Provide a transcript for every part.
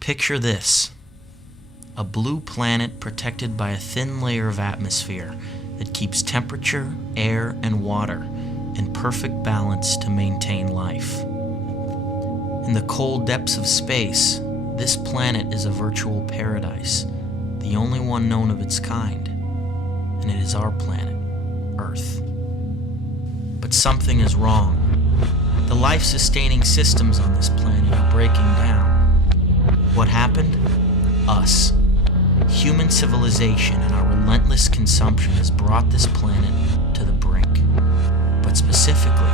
Picture this: a blue planet protected by a thin layer of atmosphere that keeps temperature, air, and water in perfect balance to maintain life. In the cold depths of space, this planet is a virtual paradise, the only one known of its kind, and it is our planet, Earth. But something is wrong. The life-sustaining systems on this planet are breaking down. What happened? Us. Human civilization and our relentless consumption has brought this planet to the brink. But specifically,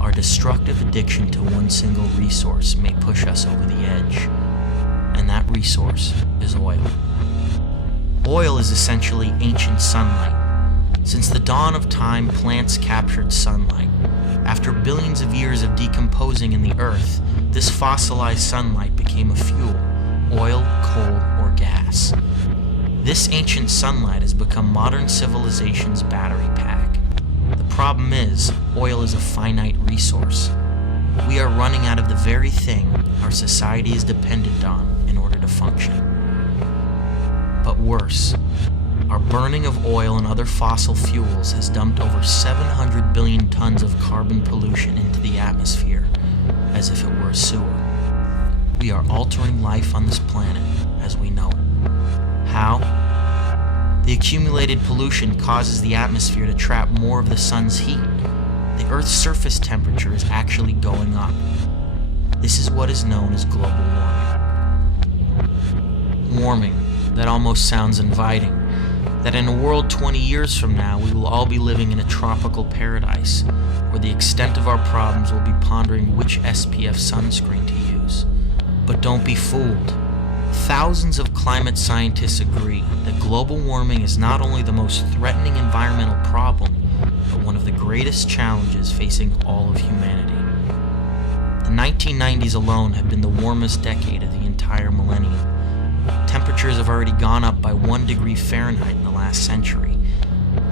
our destructive addiction to one single resource may push us over the edge. And that resource is oil. Oil is essentially ancient sunlight. Since the dawn of time, plants captured sunlight. After billions of years of decomposing in the earth, this fossilized sunlight became a fuel: oil, coal, or gas. This ancient sunlight has become modern civilization's battery pack. The problem is, oil is a finite resource. We are running out of the very thing our society is dependent on in order to function. But worse, our burning of oil and other fossil fuels has dumped over 700 billion tons of carbon pollution into the atmosphere, as if it were a sewer. We are altering life on this planet as we know it. How? The accumulated pollution causes the atmosphere to trap more of the sun's heat. The Earth's surface temperature is actually going up. This is what is known as global warming. Warming, that almost sounds inviting. That in a world 20 years from now, we will all be living in a tropical paradise, where the extent of our problems will be pondering which SPF sunscreen to use. But don't be fooled. Thousands of climate scientists agree that global warming is not only the most threatening environmental problem, but one of the greatest challenges facing all of humanity. The 1990s alone have been the warmest decade of the entire millennium. Temperatures have already gone up by 1 degree Fahrenheit in the last century.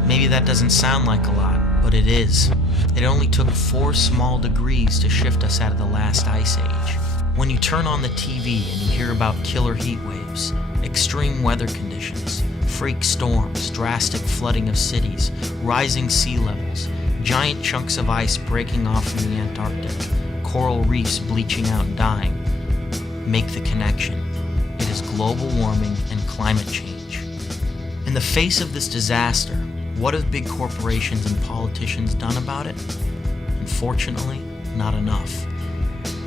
Maybe that doesn't sound like a lot, but it is. It only took 4 small degrees to shift us out of the last ice age. When you turn on the TV and you hear about killer heat waves, extreme weather conditions, freak storms, drastic flooding of cities, rising sea levels, giant chunks of ice breaking off from the Antarctic, coral reefs bleaching out and dying, make the connection. It is global warming and climate change. In the face of this disaster, what have big corporations and politicians done about it? Unfortunately, not enough.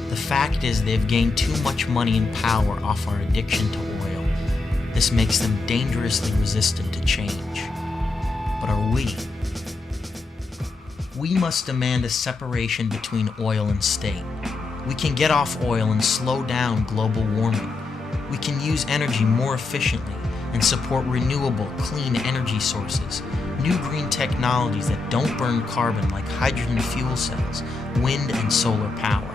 The fact is they've gained too much money and power off our addiction to oil. This makes them dangerously resistant to change. But are we? We must demand a separation between oil and state. We can get off oil and slow down global warming. We can use energy more efficiently and support renewable, clean energy sources, new green technologies that don't burn carbon like hydrogen fuel cells, wind and solar power.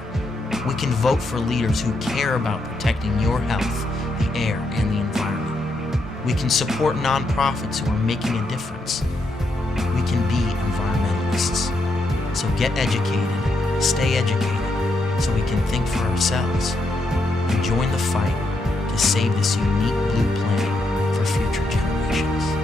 We can vote for leaders who care about protecting your health, the air, and the environment. We can support nonprofits who are making a difference. We can be environmentalists. So get educated, stay educated, so we can think for ourselves, and join the fight to save this unique blue planet for future generations.